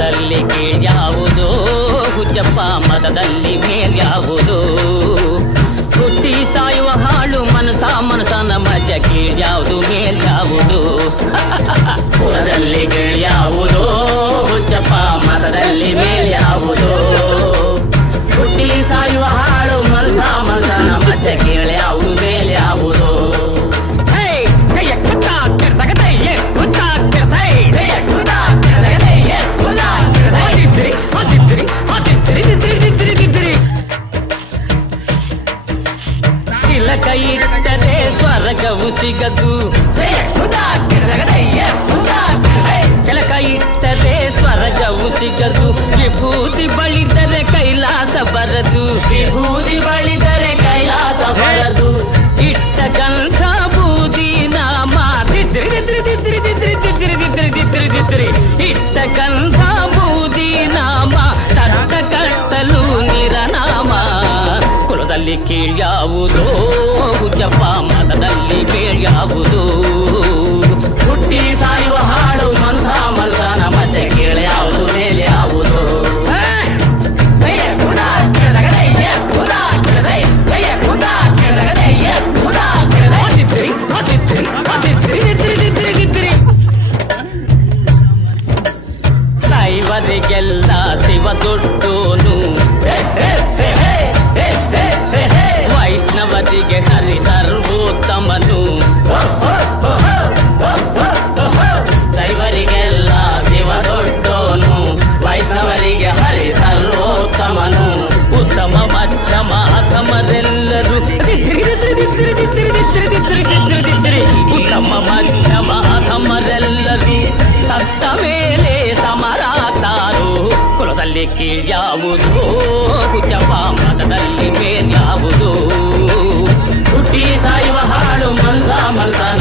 ಕುಲದಲ್ಲಿ ಕೀಳ್ಯಾವುದು ಹುಚ್ಚಪ್ಪ ಮತದಲ್ಲಿ ಮೇಲ್ಯಾವುದು ಹುಟ್ಟಿ ಸಾಯುವ ಹಾಳು ಮನಸನ ಮಜ ಕೀಳ್ಯಾವುದು ಮೇಲ್ಯಾವುದು ಕುಲದಲ್ಲಿ ಕೀಳ್ಯಾವುದು ಹುಚ್ಚಪ್ಪ ಮತದಲ್ಲಿ ಮೇಲ್ಯಾವುದು ಹುಟ್ಟಿ ಸಾಯುವ ಹಾಳು ಮನಸನ ಮಜ ಕೀಳ್ಯಾವುದು ಮೇಲ್ಯಾವುದು ಕೈ ಇಟ್ಟರೆ ಸ್ವರ್ಗವು ಸಿಗದು ಕೆಳಕ ಇಟ್ಟರೆ ಸ್ವರ್ಗವು ಸಿಗದು ವಿಭೂತಿ ಬಳಿದರೆ ಕೈಲಾಸ ಬರದು ವಿಭೂತಿ ಬಳಿದರೆ ಕೈಲಾಸ ಬರದು ಇಟ್ಟ ಗಂಧ ಬೂದಿ ನಾಮ ಇಟ್ಟ ಗಂಧ ಬೂದಿ ನಾಮ ತಟ್ಟ ಕಟ್ಟಲು ನಿರನಾಮ ಕುಲದಲ್ಲಿ ಕೀಳ್ಯಾವುದು ಹುಚ್ಚಪ್ಪ ಮತದಲ್ಲಿ ಮೇಲ್ಯಾವುದು ಹುಟ್ಟಿ ಸಾಯುವ ಹಾಡು ಮನಸನ ಮಜೆ ಕೀಳ್ಯಾವುದು ಮೇಲ್ಯಾವುದು ದೈವರಿಗೆಲ್ಲ ಶಿವ ದೊಡ್ಡೋನು ವೈಷ್ಣವರಿಗೆ ಹರಿ ಸರ್ವೋತ್ತಮನು ದೈವರಿಗೆಲ್ಲ ಶಿವ ದೊಡ್ಡೋನು ವೈಷ್ಣವರಿಗೆ ಹರಿ ಸರ್ವೋತ್ತಮನು ಉತ್ತಮ ಮಧ್ಯಮ ಅಧಮರೆಲ್ಲರೂ ಉತ್ತಮ ಮಧ್ಯಮ ಅಧಮರೆಲ್ಲರೂ ಸತ್ತ ಮೇಲೆ ಸಮರಾತಾರು ಕುಲದಲ್ಲಿ ಕೀಳ್ಯಾವುದು ಹುಚ್ಚಪ್ಪ ಮತದಲ್ಲಿ ಮೇಲ್ಯಾವುದು ಹುಟ್ಟಿ ಸಾಯುವ ಹಾಡು ಮನಸನ